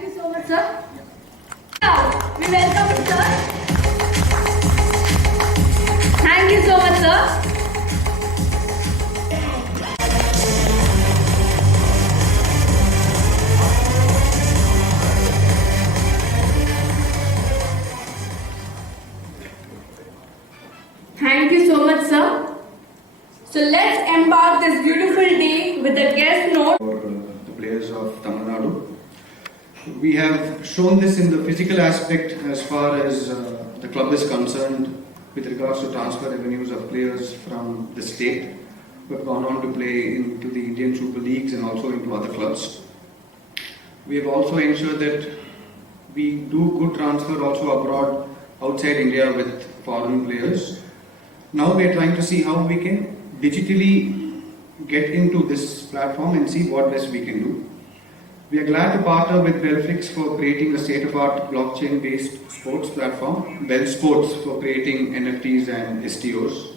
Thank you so much, sir. Now, we welcome you, sir. Thank you so much, sir. Thank you so much, sir. So let's embark this beautiful day with a guest note. For the players of Tamil Nadu. We have shown this in the physical aspect as far as the club is concerned with regards to transfer revenues of players from the state who have gone on to play into the Indian Super Leagues and also into other clubs. We have also ensured that we do good transfer also abroad outside India with foreign players. Now we are trying to see how we can digitally get into this platform and see what best we can do. We are glad to partner with Belfrix for creating a state-of-art blockchain-based sports platform, Bell Sports for creating NFTs and STOs.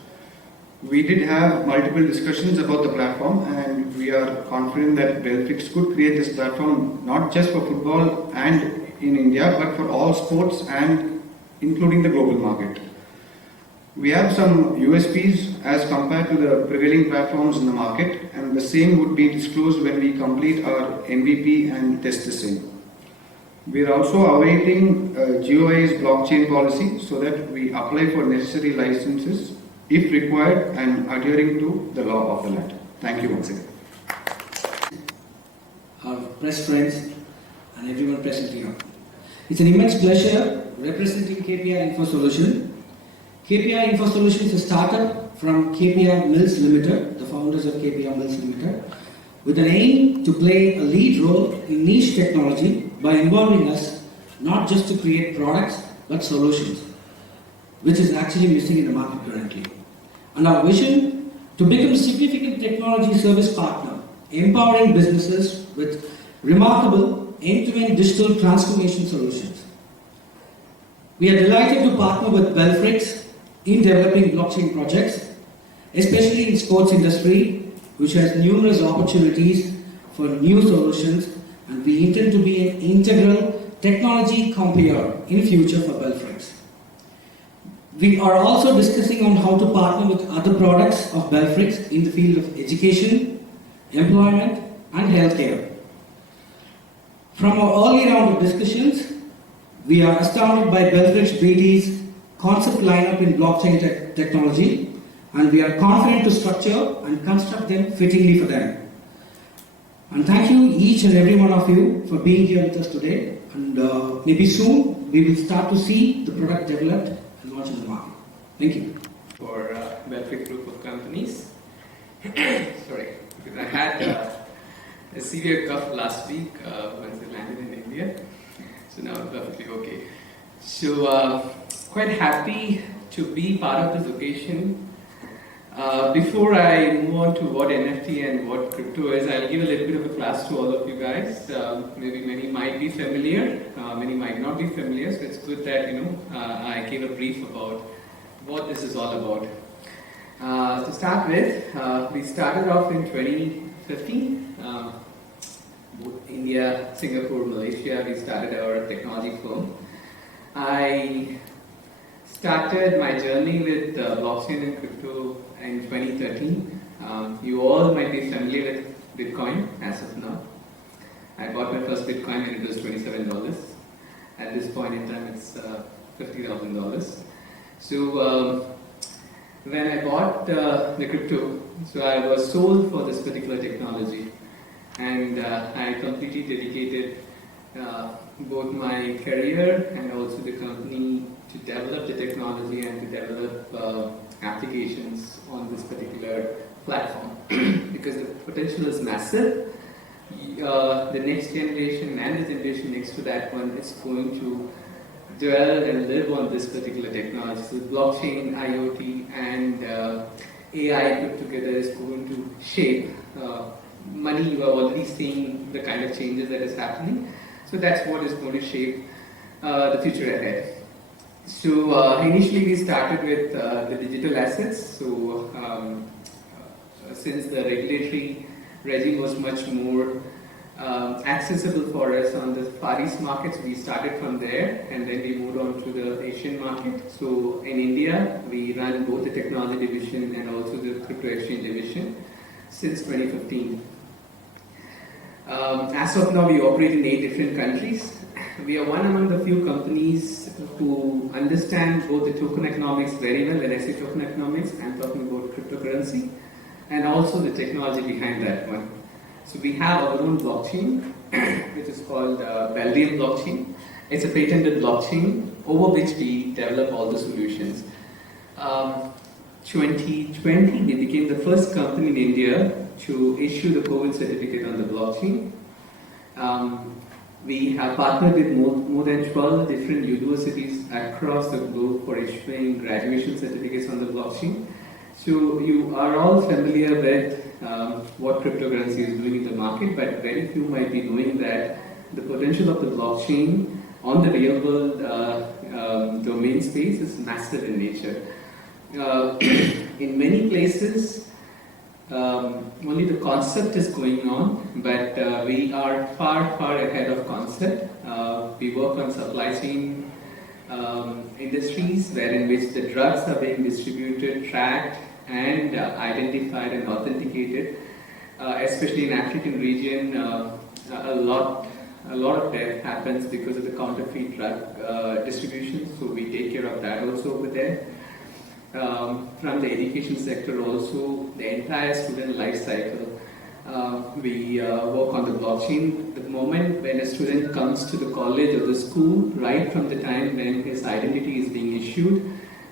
We did have multiple discussions about the platform and we are confident that Belfrix could create this platform not just for football and in India but for all sports and including the global market. We have some USPs as compared to the prevailing platforms in the market and the same would be disclosed when we complete our MVP and test the same. We are also awaiting GOI's blockchain policy so that we apply for necessary licenses if required and adhering to the law of the land. Thank you once again. Our press friends and everyone present here. It's an immense pleasure representing KPI Info Solution. KPI Info Solutions is a startup from KPI Mills Limited, the founders of KPI Mills Limited, with an aim to play a lead role in niche technology by involving us not just to create products but solutions, which is actually missing in the market currently. And our vision to become a significant technology service partner, empowering businesses with remarkable end-to-end digital transformation solutions. We are delighted to partner with Belfrix in developing blockchain projects, especially in sports industry, which has numerous opportunities for new solutions, and we intend to be an integral technology compere in future for Belfrix. We are also discussing on how to partner with other products of Belfrix in the field of education, employment, and healthcare. From our early round of discussions, we are astounded by Belfrix BD's concept lineup in blockchain technology, and we are confident to structure and construct them fittingly for them. And thank you each and every one of you for being here with us today, and maybe soon we will start to see the product developed and launched in the market. Thank you. For Belfrix group of companies. Sorry, because I had a severe cough last week once I landed in India, so now I'm perfectly okay. So quite happy to be part of this occasion. Before I move on to what NFT and what crypto is, I'll give a little bit of a class to all of you guys. Maybe many might be familiar, many might not be familiar, so it's good that I gave a brief about what this is all about. To start with, we started off in 2015. India, Singapore, Malaysia, we started our technology firm. I started my journey with blockchain and crypto in 2013. You all might be familiar with Bitcoin as of now. I bought my first Bitcoin when it was $27. At this point in time, it's $50,000. So when I bought the crypto, so I was sold for this particular technology, and I completely dedicated both my career and also the company to develop the technology and to develop applications on this particular platform because the potential is massive. The next generation and the generation next to that one is going to dwell and live on this particular technology. So blockchain, IoT and AI put together is going to shape money. You are already seeing the kind of changes that is happening. So that's what is going to shape the future ahead. So initially we started with the digital assets. So since the regulatory regime was much more accessible for us on the Far East markets. We started from there and then we moved on to the Asian market. So in India, we run both the technology division and also the crypto exchange division since 2015. As of now, we operate in 8 different countries. We are one among the few companies who understand both the token economics very well. When I say token economics, I'm talking about cryptocurrency and also the technology behind that one. So we have our own blockchain, which is called Beldium blockchain. It's a patented blockchain over which we develop all the solutions. 2020, we became the first company in India to issue the COVID certificate on the blockchain. We have partnered with more than 12 different universities across the globe for issuing graduation certificates on the blockchain. So you are all familiar with what cryptocurrency is doing in the market, but very few might be knowing that the potential of the blockchain on the real world domain space is massive in nature. In many places, only the concept is going on, but we are far ahead of concept. We work on supply chain industries wherein which the drugs are being distributed, tracked, and identified and authenticated. Especially in African region, a lot of death happens because of the counterfeit drug distribution. So we take care of that also over there. From the education sector also, the entire student life cycle. We work on the blockchain. The moment when a student comes to the college or the school, right from the time when his identity is being issued,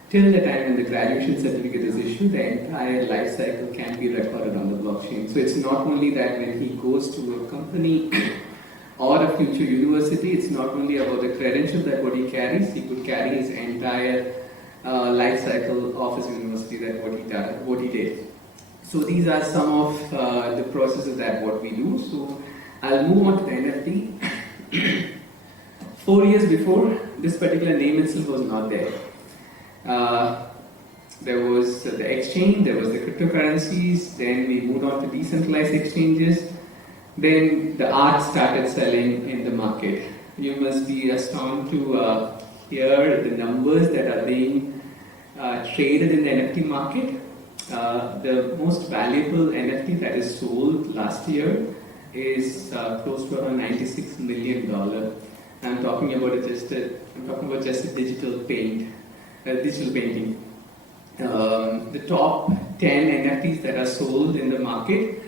till the time when the graduation certificate is issued, the entire life cycle can be recorded on the blockchain. So it's not only that when he goes to a company or a future university, it's not only about the credentials that what he carries, he could carry his entire life cycle of his university that what he did. So these are some of the processes that what we do. So I'll move on to the NFT. 4 years before, this particular name itself was not there. There was the exchange, there was the cryptocurrencies, then we moved on to decentralized exchanges, then the art started selling in the market. You must be astounded to hear the numbers that are being traded in the NFT market. The most valuable NFT that is sold last year is close to around $96 million. I'm talking about just a digital painting. The top 10 NFTs that are sold in the market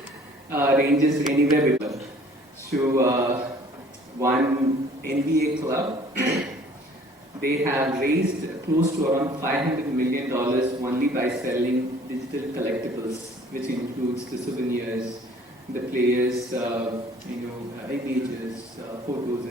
ranges anywhere between. So one NBA club, they have raised close to around $500 million only by selling digital collectibles, which includes the souvenirs, the players, images, photos.